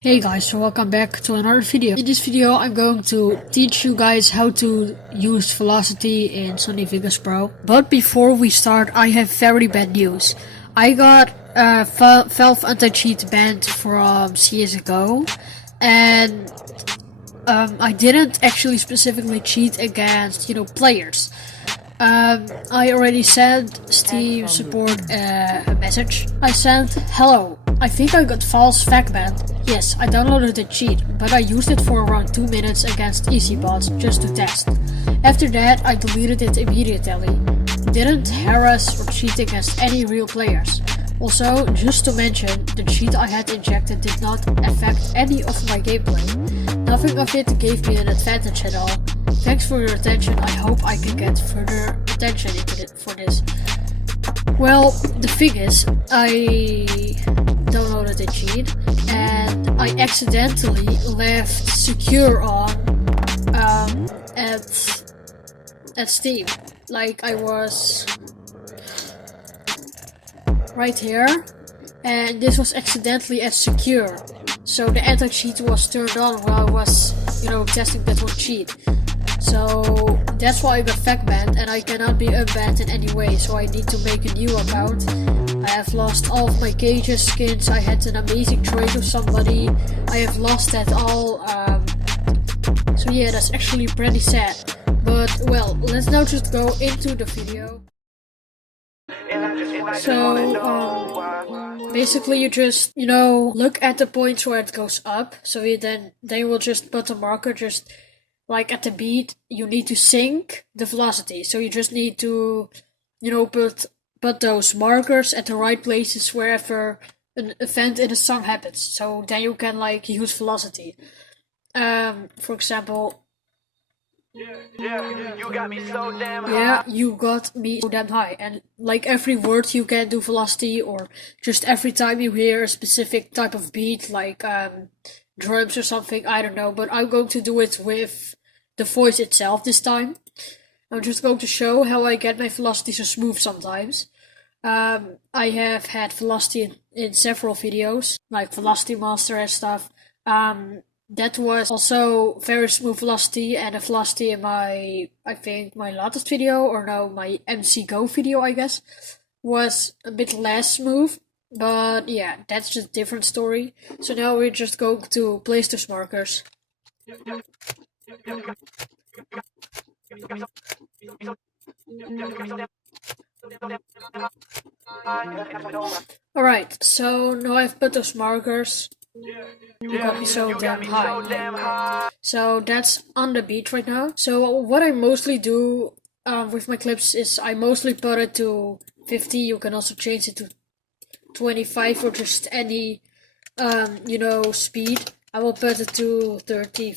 Hey guys, so welcome back to another video. In this video I'm going to teach you guys how to use velocity in Sony Vegas Pro. But before we start, I have very bad news. I got Valve anti-cheat banned from csgo, and I didn't actually specifically cheat against, players. I already sent Steam support a message. I sent, "Hello, I think I got false fact banned. Yes, I downloaded the cheat, but I used it for around 2 minutes against easy bots just to test. After that, I deleted it immediately. Didn't harass or cheat against any real players. Also, just to mention, the cheat I had injected did not affect any of my gameplay. Nothing of it gave me an advantage at all. Thanks for your attention. I hope I can get further attention for this." Well, the thing is, I downloaded the cheat and I accidentally left secure on at Steam. Like, I was right here, and this was accidentally at secure. So the anti-cheat was turned on while I was, testing that one cheat. So that's why I got fact banned, and I cannot be unbanned in any way, so I need to make a new account. I have lost all of my cages, skins, I had an amazing trade with somebody, I have lost that all, so yeah, that's actually pretty sad. But well, let's now just go into the video. So basically you just, look at the points where it goes up, so then you will just put a marker just like at the beat. You need to sync the velocity, so you just need to, put those markers at the right places wherever an event in a song happens, so then you can use velocity. For example, you got me so damn high. Yeah, you got me so damn high. And every word you can do velocity, or just every time you hear a specific type of beat, like drums or something, I don't know, but I'm going to do it with the voice itself this time. I'm just going to show how I get my velocity so smooth sometimes. I have had velocity in several videos, like Velocity Master and stuff. That was also very smooth velocity, and the velocity in I think my latest video, or no, my csgo video, I guess, was a bit less smooth. But yeah, that's just a different story. So now we're just going to place those markers. Alright, so now I've put those markers. You got me so damn high. So that's on the beat right now. So what I mostly do with my clips is I mostly put it to 50. You can also change it to 25 or just any speed. I will put it to 30.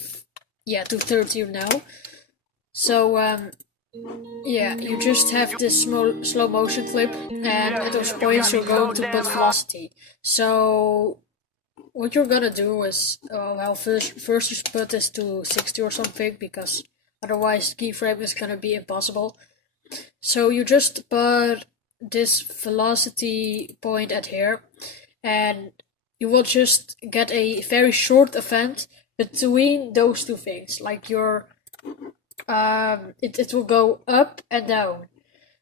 Yeah, to 30 now. So yeah, you just have this slow motion clip, and at those points you're going to put velocity. So what you're gonna do is, first just put this to 60 or something, because otherwise keyframe is gonna be impossible. So you just put this velocity point at here, and you will just get a very short event between those two things. Like it will go up and down.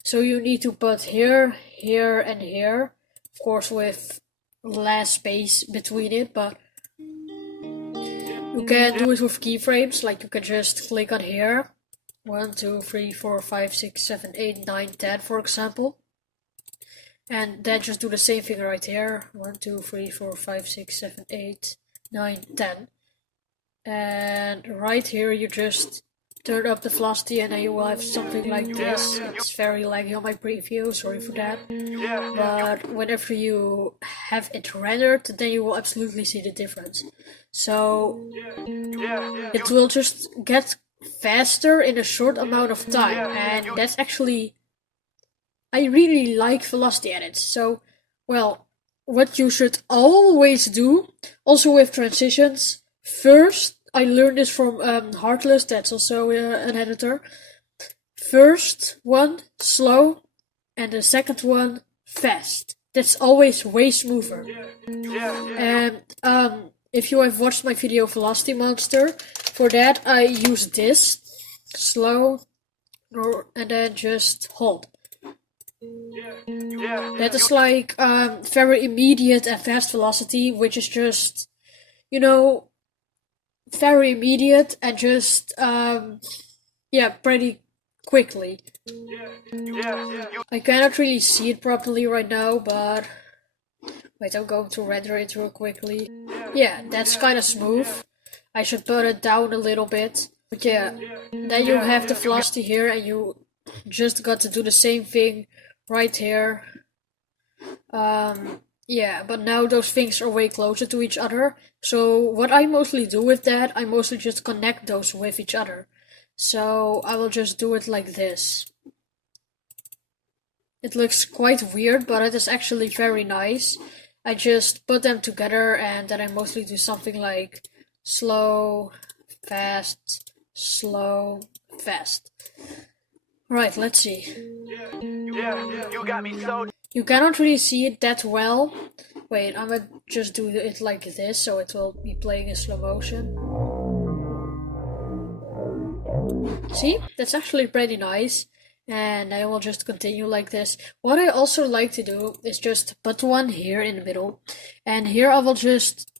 So you need to put here, here, and here, of course with less space between it, but you can do it with keyframes. Like, you can just click on here, 1, 2, 3, 4, 5, 6, 7, 8, 9, 10, for example, and then just do the same thing right here, 1, 2, 3, 4, 5, 6, 7, 8, 9, 10, and right here you just turn up the velocity, and then you will have something like this. It's very laggy on my preview, sorry for that. But whenever you have it rendered, then you will absolutely see the difference. So it will just get faster in a short amount of time, and that's actually, I really like velocity edits. So, well, what you should always do, also with transitions, first, I learned this from Heartless, that's also an editor. First one, slow, and the second one, fast. That's always way smoother. And if you have watched my video Velocity Monster, for that I use this, slow, and then just hold. That is like very immediate and fast velocity, which is just, you know, very immediate and just, yeah, pretty quickly. I cannot really see it properly right now, but wait, I'm going to render it real quickly. Yeah, that's kind of smooth. I should put it down a little bit. But yeah, then you have the velocity here, and you just got to do the same thing right here. Yeah, but now those things are way closer to each other. So what I mostly do with that, I mostly just connect those with each other. So I will just do it like this. It looks quite weird, but it is actually very nice. I just put them together, and then I mostly do something like slow, fast, slow, fast. Right, let's see. You got me so. You cannot really see it that well. Wait, I'm gonna just do it like this, so it will be playing in slow motion. See? That's actually pretty nice. And I will just continue like this. What I also like to do is just put one here in the middle. And here I will just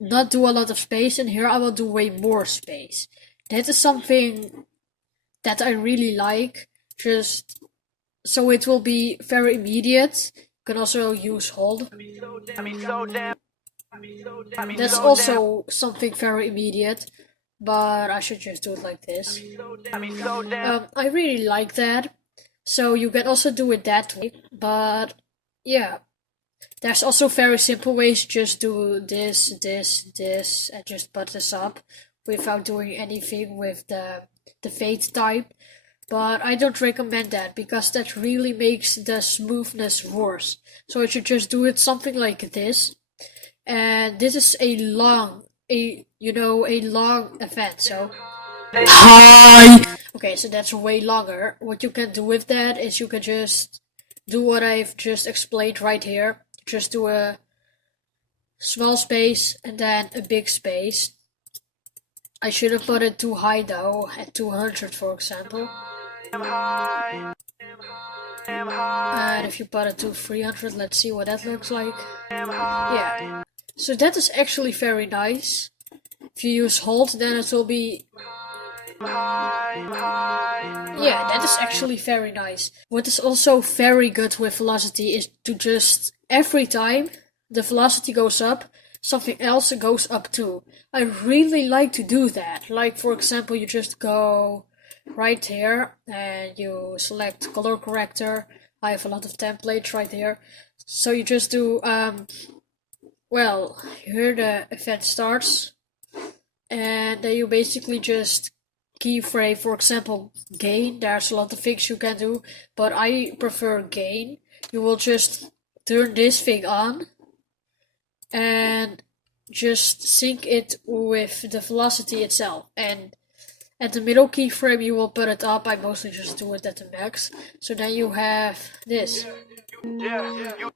not do a lot of space, and here I will do way more space. That is something that I really like. Just so it will be very immediate. You can also use hold. That's also something very immediate, but I should just do it like this. I really like that. So you can also do it that way, but yeah. There's also very simple ways, just do this, this, this, and just put this up without doing anything with the fade type. But I don't recommend that, because that really makes the smoothness worse. So you should just do it something like this. And this is a long event, so. Hi! Okay, so that's way longer. What you can do with that is you can just do what I've just explained right here. Just do a small space and then a big space. I should have put it too high though, at 200 for example. And if you put it to 300, let's see what that looks like. Yeah. So that is actually very nice. If you use hold, then it will be. Yeah, that is actually very nice. What is also very good with velocity is to just, every time the velocity goes up, something else goes up too. I really like to do that. Like, for example, you just go right here and you select color corrector. I have a lot of templates right here. So you just do, well, here the event starts. And then you basically just keyframe, for example, gain. There's a lot of things you can do, but I prefer gain. You will just turn this thing on and just sync it with the velocity itself. And at the middle keyframe you will put it up. I mostly just do it at the max. So then you have this. And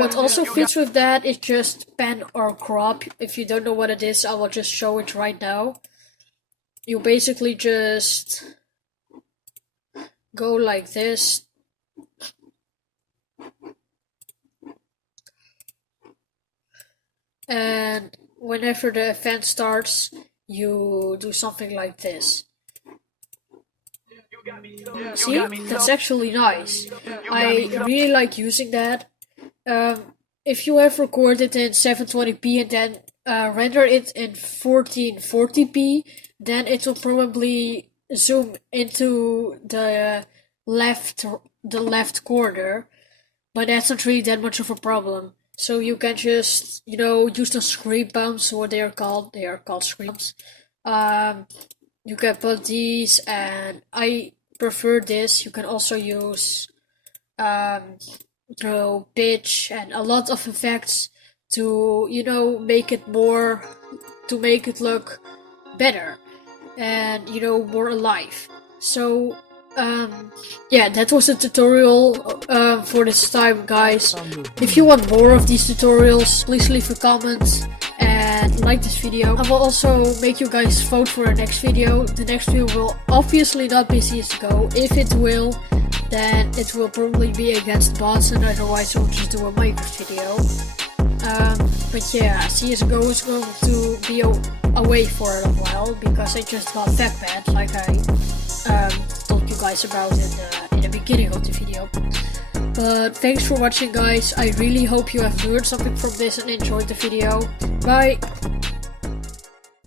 what also fits with that is just pan or crop. If you don't know what it is, I will just show it right now. You basically just go like this. And whenever the event starts, you do something like this. See? That's actually nice. I really like using that. If you have recorded in 720p and then render it in 1440p, then it will probably zoom into the left corner, but that's not really that much of a problem. So you can just, use the screen bumps, what they are called. They are called screen bumps. You can put these, and I prefer this. You can also use pitch and a lot of effects to make it look better and more alive. So yeah, that was a tutorial for this time, guys. If you want more of these tutorials, please leave a comment and like this video. I will also make you guys vote for our next video. The next video will obviously not be CSGO. If it will, then it will probably be against bots, and otherwise I'll just do a Minecraft video. But yeah, CSGO is going to be away for a while because I just got that bad, like I told you guys about in the beginning of the video. But thanks for watching, guys. I really hope you have learned something from this and enjoyed the video. Bye!